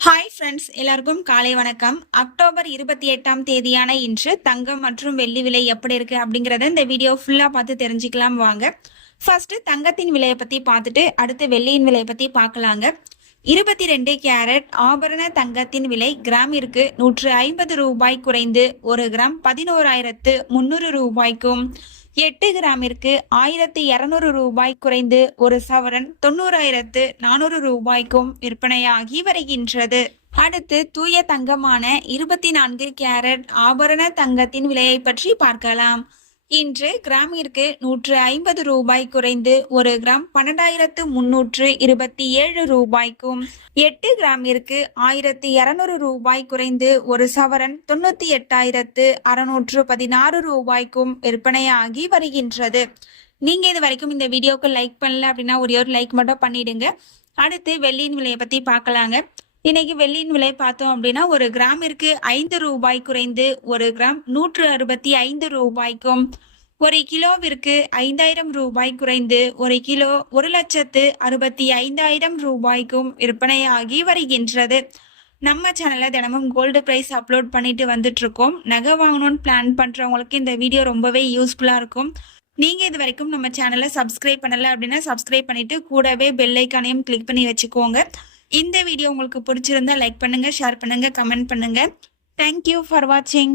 Hi friends எல்லாருக்கும் காலை வணக்கம். அக்டோபர் இருபத்தி எட்டாம் தேதியான இன்று தங்கம் மற்றும் வெள்ளி விலை எப்படி இருக்கு அப்படிங்கறத இந்த வீடியோ ஃபுல்லா பார்த்து தெரிஞ்சுக்கலாம் வாங்க. ஃபர்ஸ்ட் தங்கத்தின் விலையை பத்தி பார்த்துட்டு அடுத்து வெள்ளியின் விலையை பத்தி பார்க்கலாங்க. இருபத்தி ரெண்டு கேரட் ஆபரண தங்கத்தின் விலை கிராமிற்கு நூற்று ஐம்பது ரூபாய் குறைந்து ஒரு கிராம் பதினோராயிரத்து முன்னூறு ரூபாய்க்கும் எட்டு கிராமிற்கு ஆயிரத்தி இருநூறு ரூபாய் குறைந்து ஒரு சவரன் தொண்ணூறாயிரத்து நானூறு ரூபாய்க்கும் விற்பனையாகி வருகின்றது. அடுத்து தூய தங்கமான இருபத்தி நான்கு கேரட் ஆபரண தங்கத்தின் விலையை பற்றி பார்க்கலாம். இன்று கிராமிற்கு நூற்று ஐம்பது ரூபாய் குறைந்து ஒரு கிராம் பன்னெண்டாயிரத்து முன்னூற்று இருபத்தி ஏழு ரூபாய்க்கும் எட்டு கிராமிற்கு ஆயிரத்தி இருநூறு ரூபாய் குறைந்து ஒரு சவரன் தொண்ணூத்தி எட்டாயிரத்து அறுநூற்று பதினாறு ரூபாய்க்கும் விற்பனையாகி வருகின்றது. நீங்க இது வரைக்கும் இந்த வீடியோக்கு லைக் பண்ணல அப்படின்னா ஒரே ஒரு லைக் மட்டும் பண்ணிடுங்க. அடுத்து வெள்ளியின் விலையை பத்தி பார்க்கலாங்க. இன்னைக்கு வெள்ளியின் விலை பார்த்தோம் அப்படின்னா ஒரு கிராமிற்கு ஐந்து ரூபாய் குறைந்து ஒரு கிராம் நூற்று அறுபத்தி ஐந்து ரூபாய்க்கும். ஒரு கிலோவிற்கு ஐந்தாயிரம் ரூபாய் குறைந்து ஒரு கிலோ ஒரு லட்சத்து அறுபத்தி ஐந்தாயிரம் ரூபாய்க்கும் விற்பனையாகி வருகின்றது. நம்ம சேனலில் தினமும் கோல்டு ப்ரைஸ் அப்லோட் பண்ணிட்டு வந்துட்டு இருக்கோம். நகை வாங்கணும்னு பிளான் பண்ணுறவங்களுக்கு இந்த வீடியோ ரொம்பவே யூஸ்ஃபுல்லாக இருக்கும். நீங்கள் இது வரைக்கும் நம்ம சேனலை சப்ஸ்கிரைப் பண்ணலை அப்படின்னா சப்ஸ்கிரைப் பண்ணிட்டு கூடவே பெல்லைக்கானையும் கிளிக் பண்ணி வச்சுக்கோங்க. இந்த வீடியோ உங்களுக்கு பிடிச்சிருந்தா லைக் பண்ணுங்கள் ஷேர் பண்ணுங்கள் கமெண்ட் பண்ணுங்கள் தேங்க்யூ ஃபார் வாட்சிங்